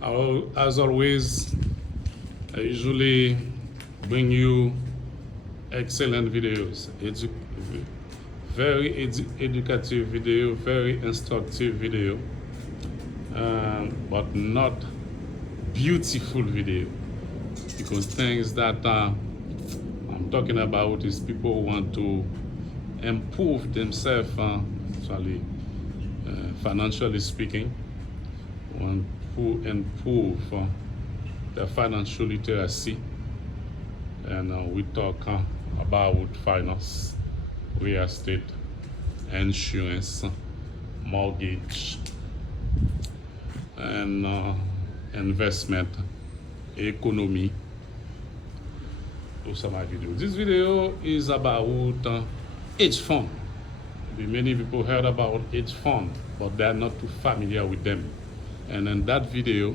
As always, I usually bring you excellent videos, very educative video, very instructive video, but not beautiful video, because things that I'm talking about is people who want to improve themselves, actually, financially speaking, want to improve their financial literacy. And we talk about finance, real estate, insurance, mortgage, and investment, economy. Those are my videos. This video is about hedge fund. Many people heard about hedge fund, but they are not too familiar with them. And in that video,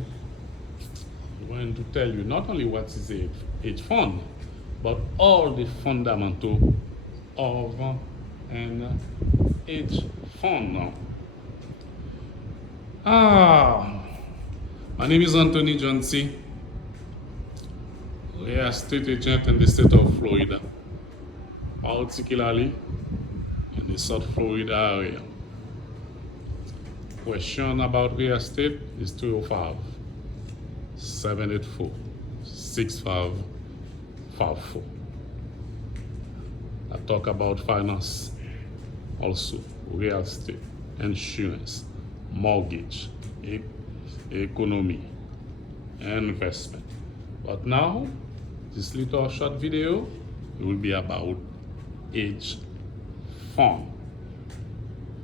I'm going to tell you not only what is a hedge fund, but all the fundamental of an hedge fund. My name is Anthony Johnson, real estate agent in the state of Florida, particularly in the South Florida area. Question about real estate is 205-784-6554. I talk about finance, also real estate, insurance, mortgage, economy, investment. But now, this little short video will be about hedge fund.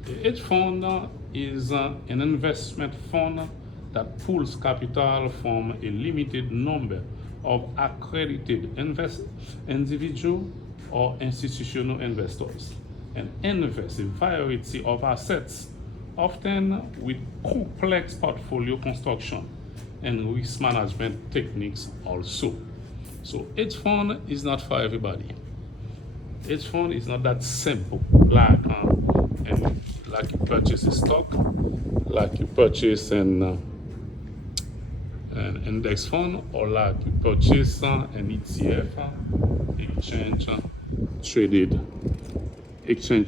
A hedge fund is an investment fund that pools capital from a limited number of accredited individual or institutional investors and invest a variety of assets, often with complex portfolio construction and risk management techniques also. So hedge fund is not for everybody. Hedge fund is not that simple, like you purchase a stock, like you purchase an index fund, or like you purchase an ETF, exchange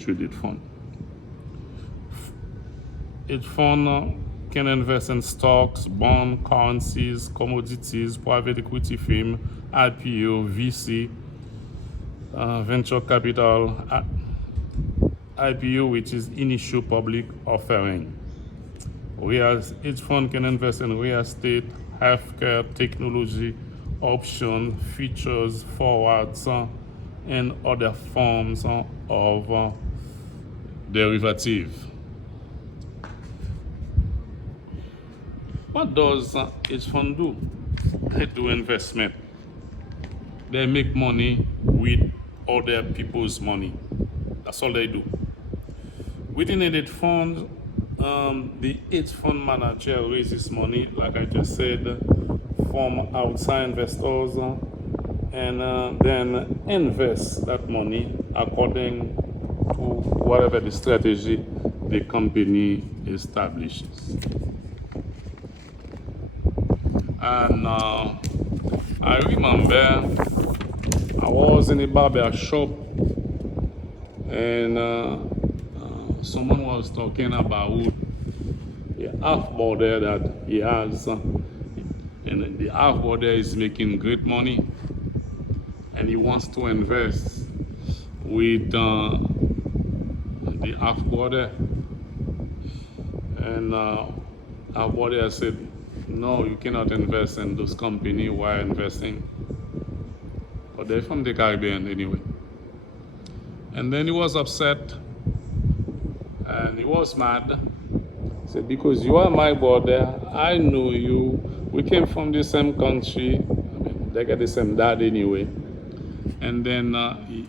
traded fund. Hedge fund can invest in stocks, bonds, currencies, commodities, private equity firm, IPO, VC, venture capital, IPO, which is initial public offering. Hedge fund can invest in real estate, healthcare, technology, options, futures, forwards, and other forms of derivative. What does hedge fund do? They do investment. They make money with other people's money. That's all they do. Within a hedge fund, the hedge fund manager raises money, like I just said, from outside investors, and then invests that money according to whatever the strategy the company establishes. And I remember I was in a barber shop, and someone was talking about the half-border that he has, and the half-border is making great money, and he wants to invest with the half-border. And half-border said, no, you cannot invest in those companies while investing. But they're from the Caribbean anyway. And then he was upset and he was mad. He said, because you are my brother, I know you, we came from the same country, they got the same dad anyway. And then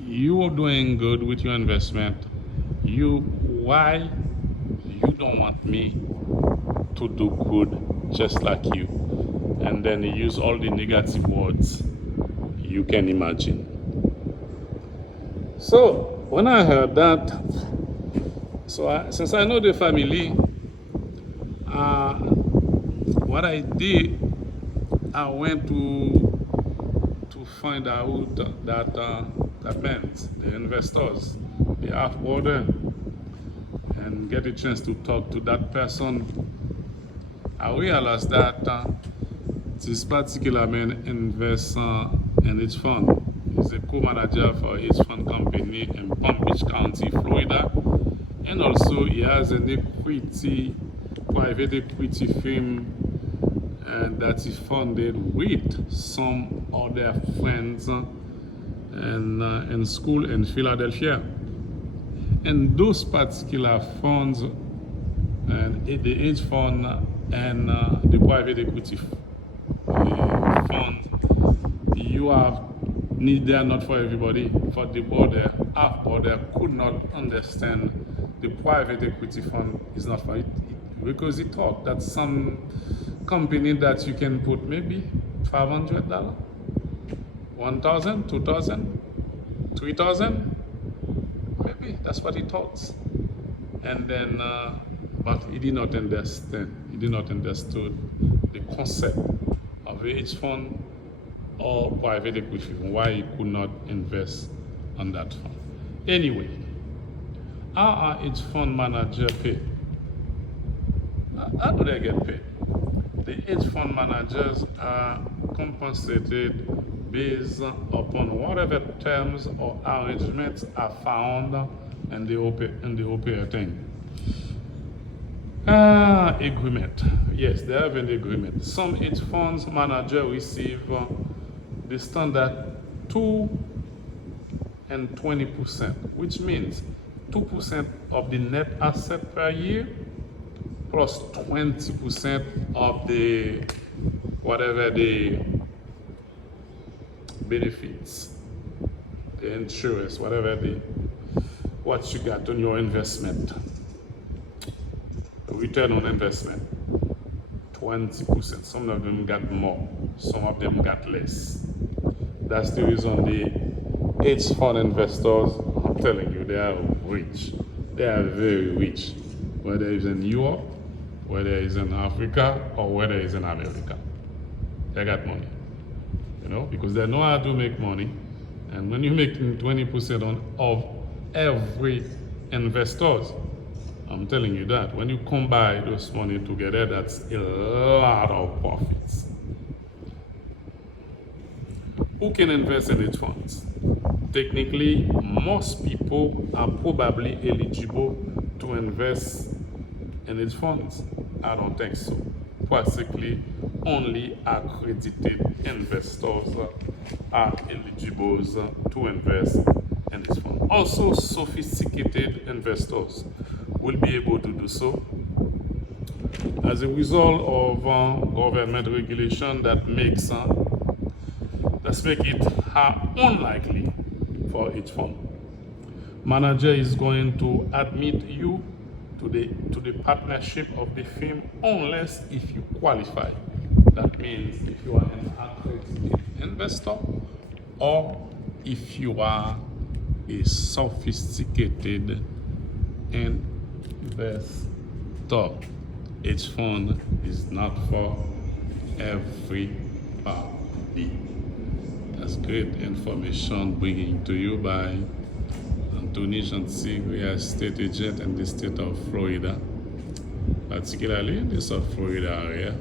you are doing good with your investment. Why you don't want me to do good just like you? And then he used all the negative words you can imagine. So when I heard that, since I know the family, what I did, I went to find out that that meant the investors, the half border, and get a chance to talk to that person. I realized that this particular man invests in his fund. He's a co-manager for his fund company in Palm Beach County, Florida, and also he has an private equity firm, and that he funded with some other friends in school in Philadelphia. And those particular funds, and the hedge fund and the private equity fund, you have need, they are not for everybody. For the border, half border could not understand the private equity fund is not for it, because he thought that some company that you can put maybe $500, 1,000, 2,000, 3,000, maybe that's what he thought. And then, but he did not understand. He did not understood the concept of a hedge fund or private equity fund, why he could not invest on that fund. Anyway, how are hedge fund manager paid? How do they get paid? The hedge fund managers are compensated based upon whatever terms or arrangements are found in the operating agreement. Yes, they have an agreement. Some hedge funds manager receive the standard 2 and 20%, which means 2% of the net asset per year plus 20% of the whatever the benefits, the insurance, whatever the what you got on your investment, return on investment, 20%. Some of them got more, some of them got less. That's the reason the hedge fund investors, I'm telling you, they are rich. They are very rich, whether it's in Europe, whether it's in Africa, or whether it's in America. They got money, because they know how to make money. And when you're making 20% of every investors, I'm telling you that when you combine those money together, that's a lot of profits. Who can invest in hedge funds? Technically, most people are probably eligible to invest in hedge funds. I don't think so. Practically, only accredited investors are eligible to invest in hedge funds. Also, sophisticated investors will be able to do so as a result of government regulation that makes make it unlikely for hedge fund manager is going to admit you to the partnership of the firm unless if you qualify. That means if you are an accredited investor or if you are a sophisticated investor. Hedge fund is not for everybody. That's great information bringing to you by Anthony Jancy, real estate agent in the state of Florida, particularly in the South Florida area.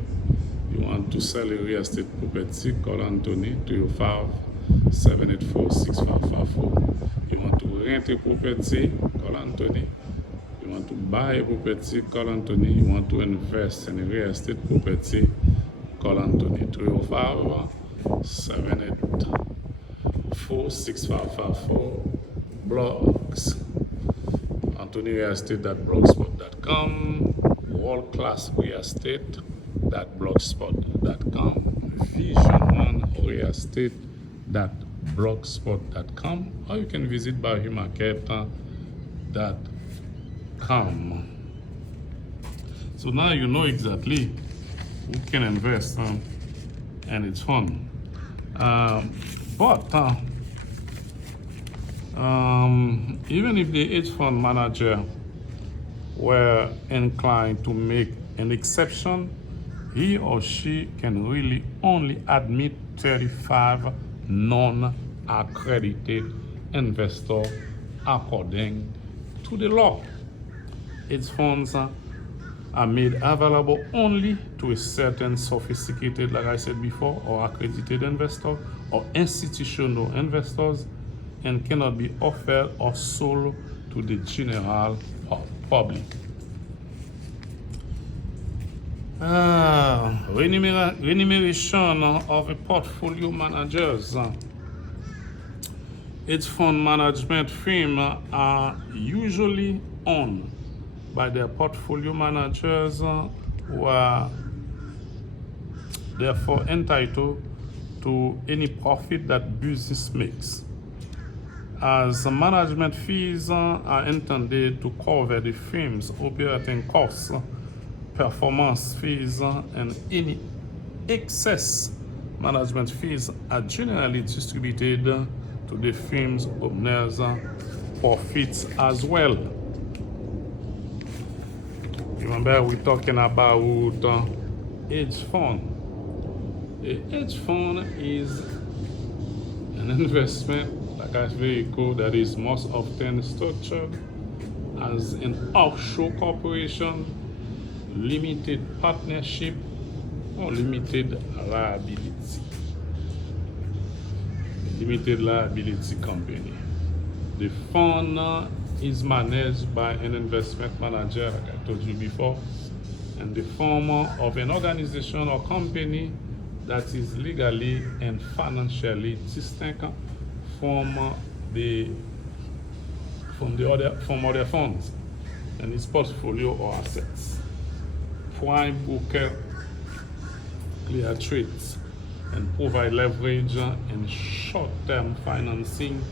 You want to sell a real estate property, call Anthony 305-784-6554. You want to rent a property, call Anthony. You want to buy a property, call Anthony. You want to invest in a real estate property, call Anthony 305-784-6554. Blogs, AnthonyRealEstate.blogspot.com, worldclassrealestate.blogspot.com, vision1realestate.blogspot.com, or you can visit BioHumarket.com. So now you know exactly who can invest and it's fun. But even if the hedge fund manager were inclined to make an exception he or she can really only admit 35 non-accredited investors according to the law. Its funds are made available only to a certain sophisticated, like I said before, or accredited investor or institutional investors, and cannot be offered or sold to the general public. Remuneration of a portfolio managers. Its fund management firm are usually owned by their portfolio managers who are therefore entitled to any profit that business makes. As management fees are intended to cover the firm's operating costs, performance fees, and any excess management fees are generally distributed to the firm's owners' profits as well. Remember, we're talking about hedge fund. A hedge fund is an investment, like a vehicle, that is most often structured as an offshore corporation, limited partnership, or limited liability company. The fund is managed by an investment manager, like I told you before, and the form of an organization or company that is legally and financially distinct from other funds and its portfolio or assets. Prime broker clear trades and provide leverage and short-term financing.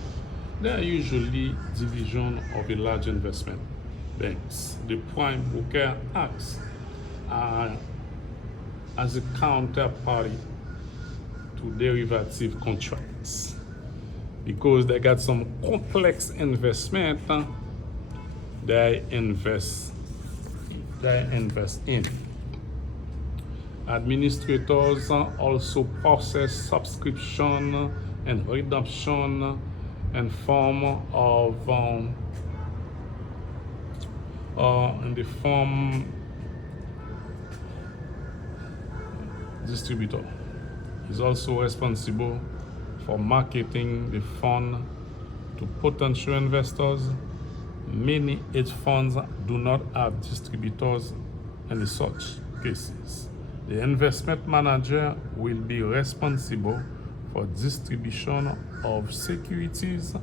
They are usually division of a large investment banks. The prime broker acts as a counterparty to derivative contracts because they got some complex investment they invest in. Administrators also process subscription and redemption and form of in the form distributor is also responsible for marketing the fund to potential investors. Many hedge funds do not have distributors, and in such cases, the investment manager will be responsible for distribution of securities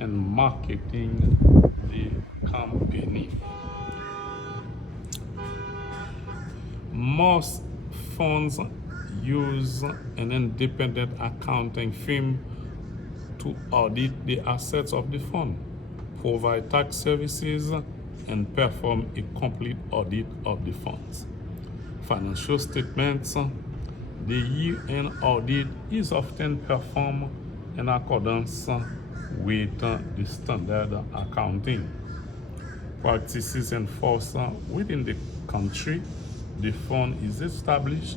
and marketing the company. Most funds use an independent accounting firm to audit the assets of the fund, provide tax services, and perform a complete audit of the funds. Financial statements. The year-end audit is often performed in accordance with the standard accounting practices enforced within the country the fund is established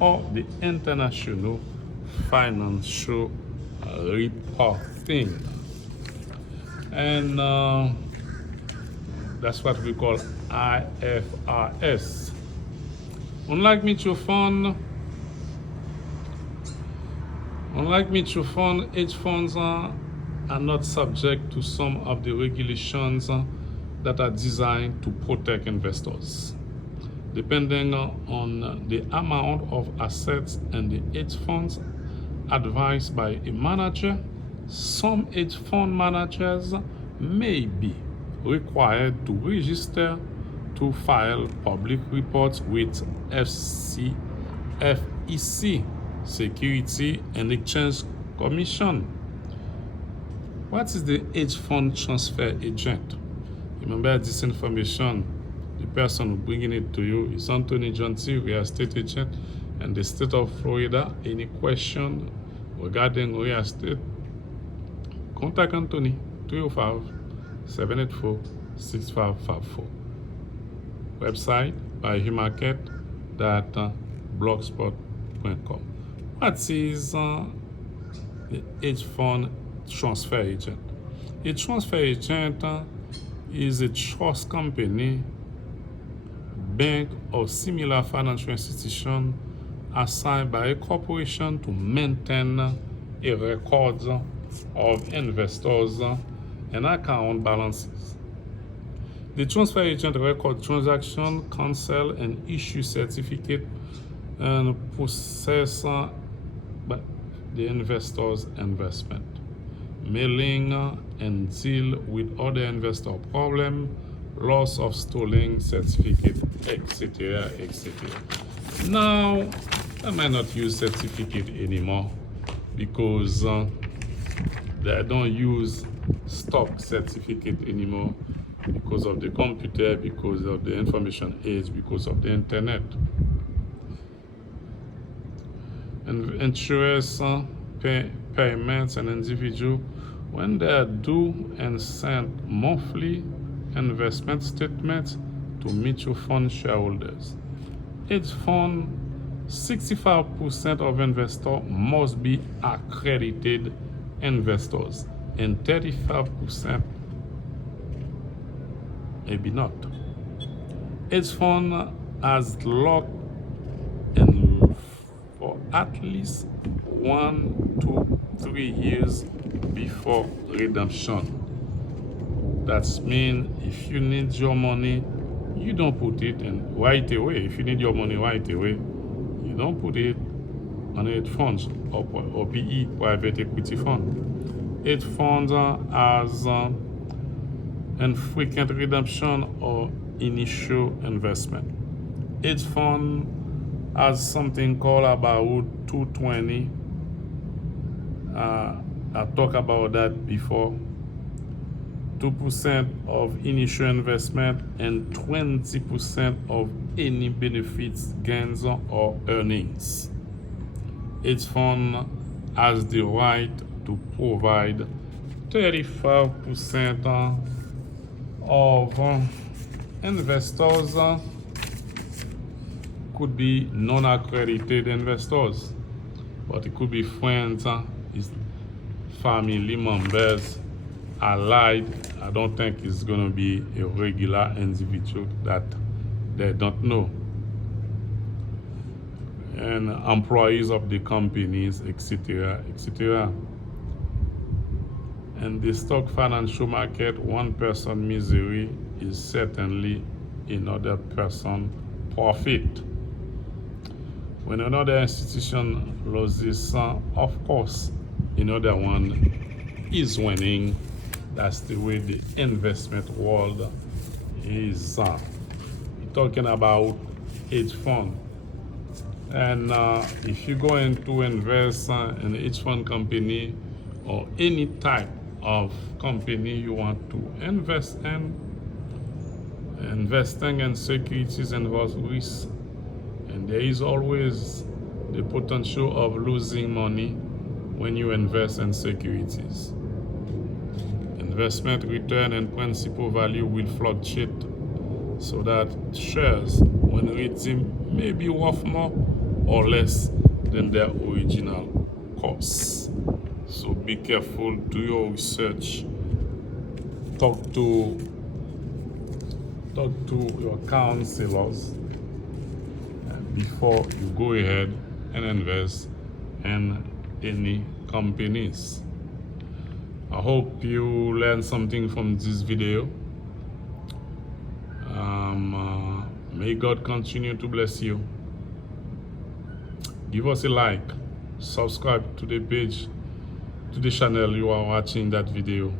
or the international financial reporting. And that's what we call IFRS. Unlike mutual fund, hedge funds are not subject to some of the regulations that are designed to protect investors. Depending on the amount of assets and the hedge funds advised by a manager, some hedge fund managers may be required to register to file public reports with FEC, Security and Exchange Commission. What is the hedge fund transfer agent? Remember this information. The person who bringing it to you is Anthony Johnson, real estate agent in the state of Florida. Any question regarding real estate, contact Anthony 305-784-6554. Website byhumarket.com. at blogspot.com. What is the hedge fund transfer agent? A transfer agent is a trust company, bank, or similar financial institution assigned by a corporation to maintain a record of investors and account balances. The transfer agent records transactions, cancel and issue certificate, and process the investor's investment, mailing and deal with other investor problem, loss of stolen certificate, etc., etc. Now, I might not use certificate anymore because they don't use stock certificate anymore because of the computer, because of the information age, because of the internet. And insurance payments and individual, when they are due and send monthly investment statements to mutual fund shareholders. Hedge fund, 65% of investors must be accredited investors and 35% maybe not. Hedge fund has locked in for at least 1 to 3 years before redemption. That means if you need your money, you don't put it in right away. If you need your money right away, you don't put it on hedge funds or PE, private equity fund. Hedge funds has infrequent redemption or initial investment. Hedge fund has something called about 220. I talked about that before. 2% of initial investment and 20% of any benefits, gains, or earnings. Hedge fund has the right to provide 35% of investors could be non-accredited investors, but it could be friends, family members, allied. I don't think it's going to be a regular individual that they don't know, and employees of the companies, etc., etc. In the stock financial market, one person misery is certainly another person profit. When another institution loses, of course, another one is winning. That's the way the investment world is. Talking about hedge fund, and if you go into invest in a hedge fund company or any type of company you want to invest in, investing in securities involves risk, and there is always the potential of losing money when you invest in securities. Investment return and principal value will fluctuate, so that shares, when redeemed, may be worth more or less than their original cost. So be careful, do your research, talk to your counselors before you go ahead and invest in any companies. I hope you learned something from this video. May God continue to bless you. Give us a like, subscribe to the page, to the channel you are watching that video.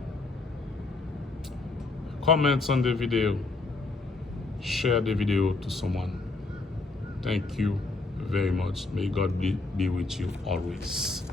Comments on the video, share the video to someone. Thank you very much. May God be with you always.